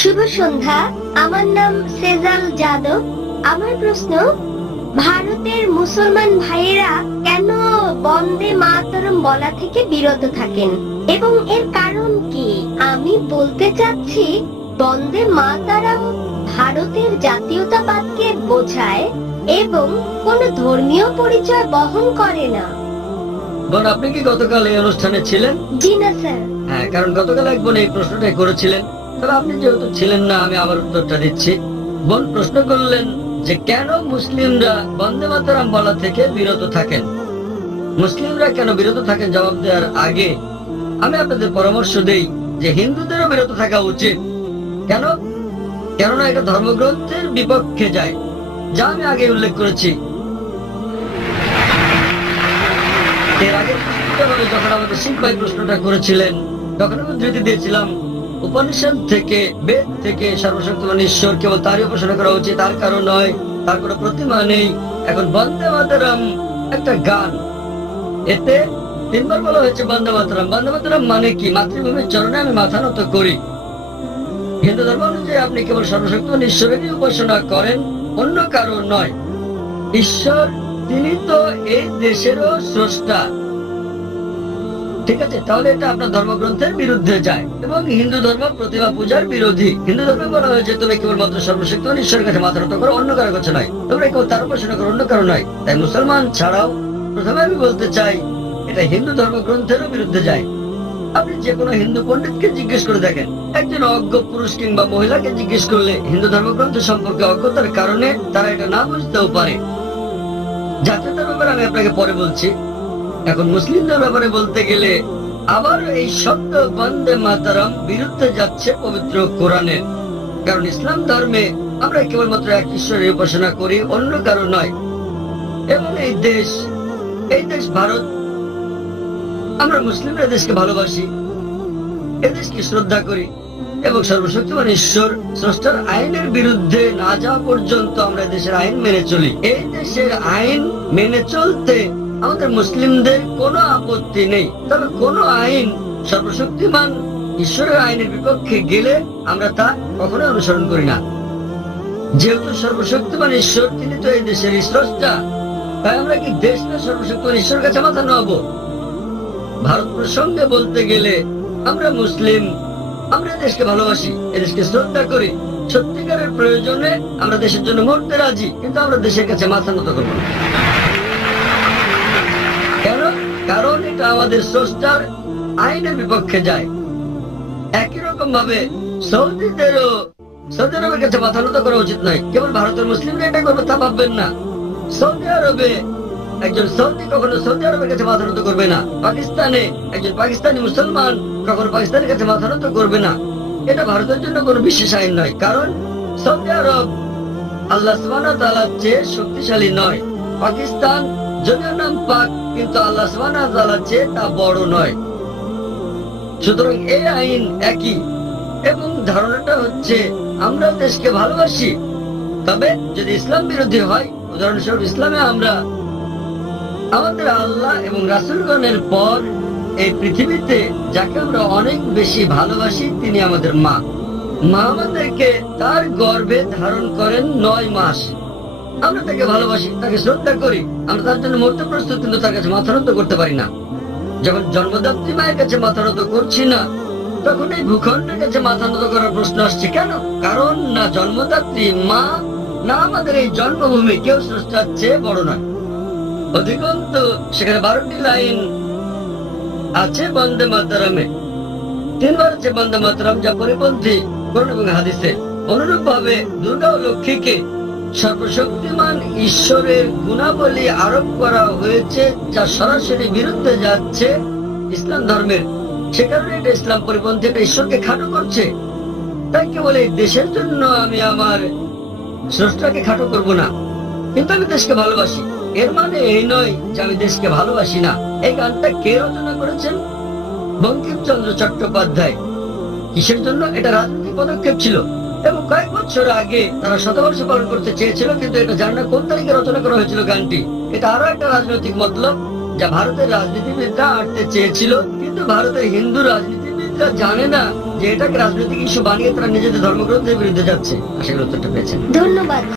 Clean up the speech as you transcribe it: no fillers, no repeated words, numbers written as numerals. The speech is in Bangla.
শুভ সন্ধ্যা। আমার নাম সেজাল যাদব। আমার প্রশ্ন, ভারতের মুসলমান ভাইয়েরা কেন বন্দে মাতরম বলা থেকে বিরত থাকেন এবং এর কারণ কি? আমি বলতে চাচ্ছি, বন্দে মাতরম ভারতের জাতীয়তাবাদকে বোঝায় এবং কোনো ধর্মীয় পরিচয় বহন করে না। বোন, আপনি কি গতকাল এই অনুষ্ঠানে ছিলেন? জি না স্যার। হ্যাঁ, কারণ গতকাল এক বোন এই প্রশ্নটাই করেছিলেন। তবে আপনি যেহেতু ছিলেন না, আমি আবার উত্তরটা দিচ্ছি। বোন প্রশ্ন করলেন যে কেন মুসলিমরা বন্দে মাতরম বলা থেকে বিরত থাকেন। মুসলিমরা কেন বিরত থাকেন জবাব দেওয়ার আগে আমি আপনাদের পরামর্শ দেই যে হিন্দুদেরও বিরত থাকা উচিত। কেন? কেননা এটা ধর্মগ্রন্থের বিপক্ষে যায়, যা আমি আগে উল্লেখ করেছি। এর আগে যখন আমাদের সিং ভাই প্রশ্নটা করেছিলেন, তখন আমি উদ্ধৃতি দিয়েছিলাম উপনিষদ থেকে, বেদ থেকে, সর্বশক্তিমান ঈশ্বর কেবল তারই উপাসনা করা উচিত, তার কারণ নয়, তার কোনো প্রতিমা নেই। এখন বন্দে মাতরম একটা গান, এতে 3 বার বলা হয়েছে বন্দে মাতরম। বন্দে মাতরম মানে কি? মাতৃভূমির চরণে আমি মাথা নত করি। হিন্দু ধর্ম অনুযায়ী আপনি কেবল সর্বশক্তিমান ঈশ্বরেরই উপাসনা করেন, অন্য কারণ নয়। ঈশ্বর তিনি তো এই দেশেরও স্রষ্টা, ঠিক আছে? তাহলে এটা আপনার ধর্মগ্রন্থের বিরুদ্ধে যায় এবং হিন্দু ধর্ম প্রতিমা পূজার বিরোধী। হিন্দু ধর্মে বলা হয়েছে তুমি কেবলমাত্র সর্বশক্তিমান ঈশ্বরের কাছে মাথা নত করো, অন্য কারো কাছে নয়। তোমরা কেবল তার উপাসনা করো, অন্য কারো নয়। তাই মুসলমান ছাড়াও প্রথমে আমি বলতে চাই এটা হিন্দু ধর্মগ্রন্থেরও বিরুদ্ধে যায়। আপনি যে কোনো হিন্দু পণ্ডিতকে জিজ্ঞেস করে দেখেন, একজন অজ্ঞ পুরুষ কিংবা মহিলাকে জিজ্ঞেস করলে হিন্দু ধর্মগ্রন্থ সম্পর্কে অজ্ঞতার কারণে তারা এটা না বুঝতেও পারে। জাতীয়তার ব্যাপারে আমি আপনাকে পরে বলছি। এখন মুসলিমদের ব্যাপারে বলতে গেলে আবার এই শব্দ বন্দে মাতরম বিরুদ্ধে যাচ্ছে পবিত্র কোরআনের। কারণ ইসলাম ধর্মে আমরা কেবলমাত্র এক ঈশ্বরের উপাসনা করি, অন্য কারো নয়। এবং এই দেশ ভারত, আমরা মুসলিমরা দেশকে ভালোবাসি, এদেশকে শ্রদ্ধা করি এবং সর্বশক্তিমান ঈশ্বর স্রষ্টার আইনের বিরুদ্ধে না যাওয়া পর্যন্ত আমরা দেশের আইন মেনে চলি। এই দেশের আইন মেনে চলতে আমাদের মুসলিমদের কোনো আপত্তি নেই। তবে কোনো আইন সর্বশক্তিমান ঈশ্বরের আইনের বিপক্ষে গেলে আমরা তা কখনো অনুসরণ করি না। যেহেতু সর্বশক্তিমান ঈশ্বর তিনি তো এই দেশের স্রষ্টা, তাই আমরা কি দেশ না সর্বশক্তিমান ঈশ্বরের কাছে মাথা নোয়াবো? ভারত প্রসঙ্গে বলতে গেলে আমরা মুসলিম, আমরা দেশকে ভালোবাসি, এদেশকে শ্রদ্ধা করি। সত্যিকারের প্রয়োজনে আমরা দেশের জন্য মরতে রাজি, কিন্তু আমরা দেশের কাছে মাথা নত করবো না। কেন? কারণ এটা আমাদের স্রষ্টার আইনের বিপক্ষে যায়। একই রকম ভাবে সৌদি আরবের কাছে মাথা নত করা উচিত নয়। কেবল ভারতের মুসলিমরা এটা করবে তা ভাববেন না। সৌদি আরবে একজন সৌদি কখনো সৌদি আরবের কাছে মাথা নত করবে না। পাকিস্তানে একজন পাকিস্তানি মুসলমান কখনো পাকিস্তানের কাছে মাথা নত করবে না। এটা ভারতের জন্য কোনো বিশেষ আইন নয়, কারণ সৌদি আরব আল্লাহ সুবহানাহু ওয়া তাআলার চেয়ে শক্তিশালী নয়। পাকিস্তান যদিও নাম পাক, কিন্তু আল্লাহ সুবহানাহু ওয়া তাআলার চেয়ে তা বড় নয়। সুতরাং এই আইন একই এবং ধারণাটা হচ্ছে আমরা দেশকে ভালোবাসি, তবে যদি ইসলাম বিরোধী হয়, উদাহরণস্বরূপ ইসলামে আমরা আমাদের আল্লাহ এবং রাসূলগণের পর এই পৃথিবীতে যাকে আমরা অনেক বেশি ভালোবাসি তিনি আমাদের মা। মা আমাদেরকে তার গর্ভে ধারণ করেন 9 মাস। আমরা তাকে ভালোবাসি, তাকে শ্রদ্ধা করি, আমরা তার জন্য মরতে প্রস্তুত, কিন্তু তার কাছে মাথা নত করতে পারি না। যখন জন্মদাত্রী মায়ের কাছে মাথা নত করছি না, তখন এই ভূখণ্ডের কাছে মাথা নত করার প্রশ্ন আসছে কেন? কারণ না জন্মদাত্রী মা না আমাদের এই জন্মভূমি কেউ স্রষ্টার চেয়ে বড় নয়। অধিকন্তু সেখানে 12টি লাইন আছে বন্দে মাতরমে, 3 বার আছে বন্দে মাতরম, যা পরিপন্থী কোরআন এবং হাদিসে। অনুরূপ ভাবে দুর্গা ও লক্ষ্মীকে সর্বশক্তিমান ঈশ্বরের গুণাবলী আরোপ করা হয়েছে, যা সরাসরি বিরুদ্ধে যাচ্ছে ইসলাম ধর্মের। সে কারণে এটা ইসলাম পরিপন্থী, এটা ঈশ্বরকে খাটো করছে। তাই কেবল এই দেশের জন্য আমি আমার স্রষ্টাকে খাটো করব না, কিন্তু আমি দেশকে ভালোবাসি। এর মানে এই নয় যে আমি দেশকে ভালোবাসি না। এই গানটা কে রচনা করেছেন? বঙ্কিমচন্দ্র চট্টোপাধ্যায়। কিসের জন্য? এটা রাজনৈতিক পদক্ষেপ ছিল এবং কয়েক বছর আগে তারা শতবর্ষ পালন করতে চেয়েছিল, কিন্তু এটা জানে না কোন তারিখে রচনা করা হয়েছিল গানটি। এটা আরো একটা রাজনৈতিক মতলব যা ভারতের রাজনীতিবিদরা আটতে চেয়েছিল, কিন্তু ভারতের হিন্দু রাজনীতিবিদরা জানে না যে এটাকে রাজনৈতিক ইস্যু বানিয়ে তারা নিজেদের ধর্মগ্রন্থের বিরুদ্ধে যাচ্ছে? আশা করি উত্তরটা পেয়েছেন। ধন্যবাদ।